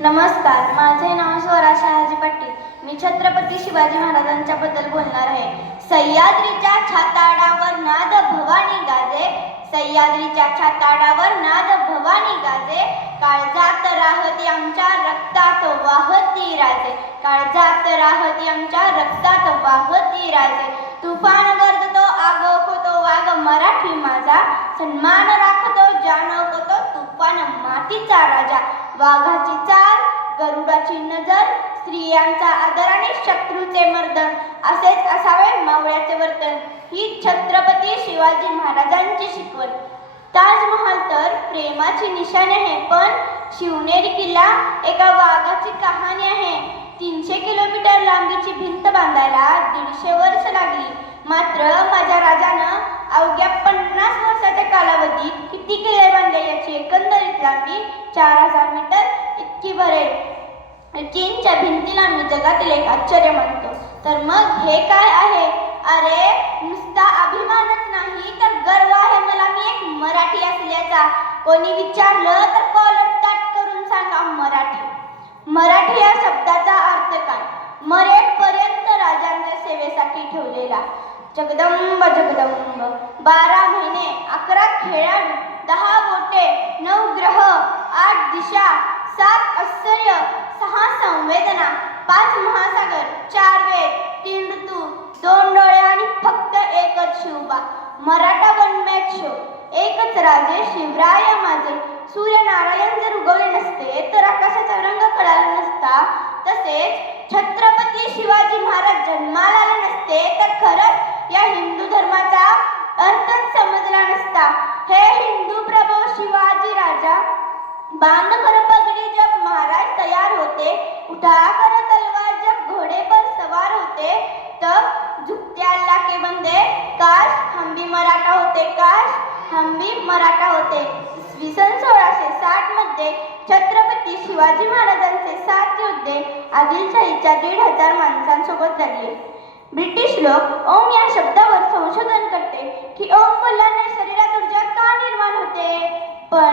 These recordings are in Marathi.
नमस्कार, माझे नाव स्वरा शहाजी पाटील. मी छत्रपती शिवाजी महाराजांच्या बद्दल बोलणार आहे. सह्याद्रीच्या छाताडावर नाद भवानी गाजे, सह्याद्रीच्या छाताडावर नाद भवानी गाजे, काळजात राहती आमच्या रक्तात वाहती राजे, काळजात राहती आमच्या रक्तात वाहती राजे. तुफान गरजतो आगवतो वाघ मराठी माझा, सन्मान राखतो जाणवतो तुफान मातीचा राजा. वाघाची चाल, गरुडाची नजर, स्त्रियांचा आदर आणि शत्रूचे मर्दन, असेच असावे मावळ्याचे वर्तन, ही छत्रपती शिवाजी महाराजांची शिकवण. ताजमहाल तर प्रेमाची निशाणी आहे, पण शिवनेरी किल्ला एका वाघाची कहाणी आहे. 300 किलोमीटर लांबीची भिंत बांधायला 150 वर्ष लागली. मात्र माझ्या राजानं अवघ्या 50 वर्षाच्या कालावधीत किती किल्ले बांधले याची एकंदरीत लांबी 4000 मीटर इतकी भरेल. चीनच्या भिंतीला मी जगातील एक आश्चर्य मानतो. तर मग हे काय आहे? अरे नुसता अभिमानच नाही तर गर्व आहे मला मी एक मराठी असल्याचा. कोणी विचारलं तर कॉलर ताट करून सांगा मराठी. मराठी या शब्दाचा अर्थ काय? मरेपर्यंत राजांच्या सेवेसाठी ठेवलेला. जगदंब जगदंब. 12 महिने, 11 खेळाडू, 10 बोटे, 9 ग्रह, 8 दिशा, 7 आश्चर्य, 6 संवेदना, 5 महासागर, 4 वेद, 3 ऋतू, 2 डोळे आणि फक्त एकच शिवबा. मराठा वनमॅच शो. एकच राजे शिवराय माझे. सूर्यनारायण जर उगवले नसते तर आकाशाचा रंग कळाला नसता. तसेच छत्रपती शिवाजी महाराज जन्माला आले नसते तर खरंच या हिंदू धर्माचा अर्थच समजला नसता. हे हिंदू प्रभू शिवाजी राजा, बांध कर पगड़ी जब महाराज तैयार होते, उठा कर तलवार जब घोड़े पर सवार होते, तब झुकते अल्लाह के बंदे, काश हम भी मराठा होते, काश हम भी मराठा होते. इसवी सन 1660 मध्ये छत्रपती शिवाजी महाराजांचे 7 योद्धे आदिलशाहीच्या 1500 माणसांसोबत लढले. ब्रिटिश लोक ओम या शब्दावर संशोधन करते की ओम बोलल्याने शरीरात ऊर्जा का निर्माण होते, पण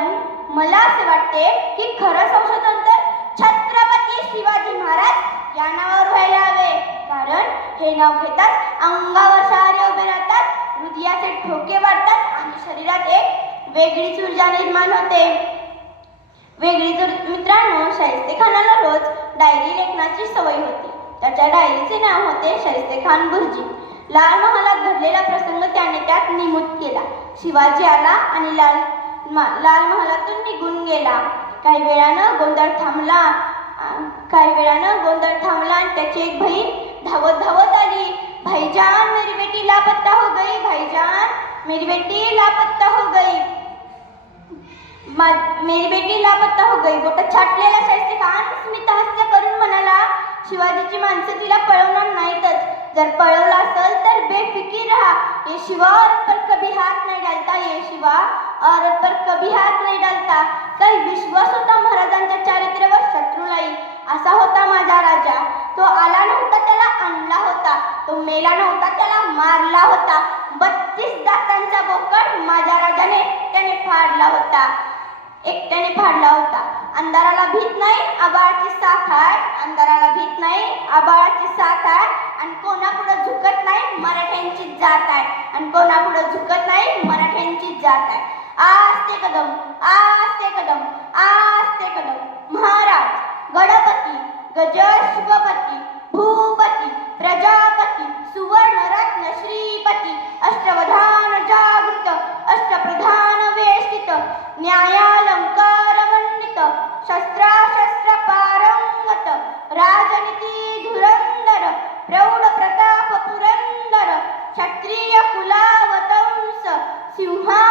मला असे वाटते की खरं संशोधन तर छत्रपती शिवाजी महाराज या नावावर व्हायला हवे. कारण हे नाव घेताच अंगावर शहारे उभे राहतात, हृदयाचे ठोके वाढतात आणि शरीरात एक वेगळीच ऊर्जा निर्माण होते. मित्रांनो, शाहिस्तेखानाला रोज डायरी लेखनाची सवय होती. त्याच्या डायरीचे नाव होते शाहिस्तेखान बुर्जी. लाल महालात घडलेला प्रसंग त्याने त्यात नमूद केला. शिवाजी आला आणि लाल महालातून निघून गेला. काही वेळानं गोंधळ थांबला आणि त्याची एक बहीण धावत धावत आली. भाईजान मेरी बेटी लापत्ता हो गई, भाईजान मेरी बेटी लापत्ता हो गई, मेरी बेटी लापत्ता हो गई. बोट छाटलेला शाहिस्तेखान स्मितहास्य करून म्हणाला, शिवाजीची माणसं तिला पळवणार नाहीतच. जर पळवला असेल तर बेफिकीर रहा. ये शिवा औरत पर कभी हाथ नहीं डालता, ये शिवा औरत पर कभी हाथ नहीं डालता. काही विश्वास होता महाराजांच्या चारित्र्यावर शत्रूलाही. असा होता माझा राजा. तो आला नव्हता त्याला आणला होता, तो मेला नव्हता त्याला मारला होता. 32 दातांचा बोकड माझ्या राजाने त्याने फाडला होता, एकट्याने फाडला होता. अंधाराला भीत नाही आबाळाची साथ आहे, अंधाराला भीत नाही आबाळाची साथ आहे. आणि कोणापुढे झुकत नाही मराठ्यांची जात आहे, आणि कोणापुढे झुकत नाही मराठ्यांची जात आहे. आस्ते कदम, आस्ते कदम, आस्ते कदम. महाराज, गणपती, गजश्वपती, भूपती, प्रजापती, सुवर्णरत्न श्रीपती, अष्टवधान जागृत, अष्टप्रधान वेष्टित, न्यायालंकार मंडित, शस्त्राशस्त्र पारंगत, राजनीती धुरंधर, प्रौढ प्रताप पुरंदर, क्षत्रिय कुलावतंस, सिंहा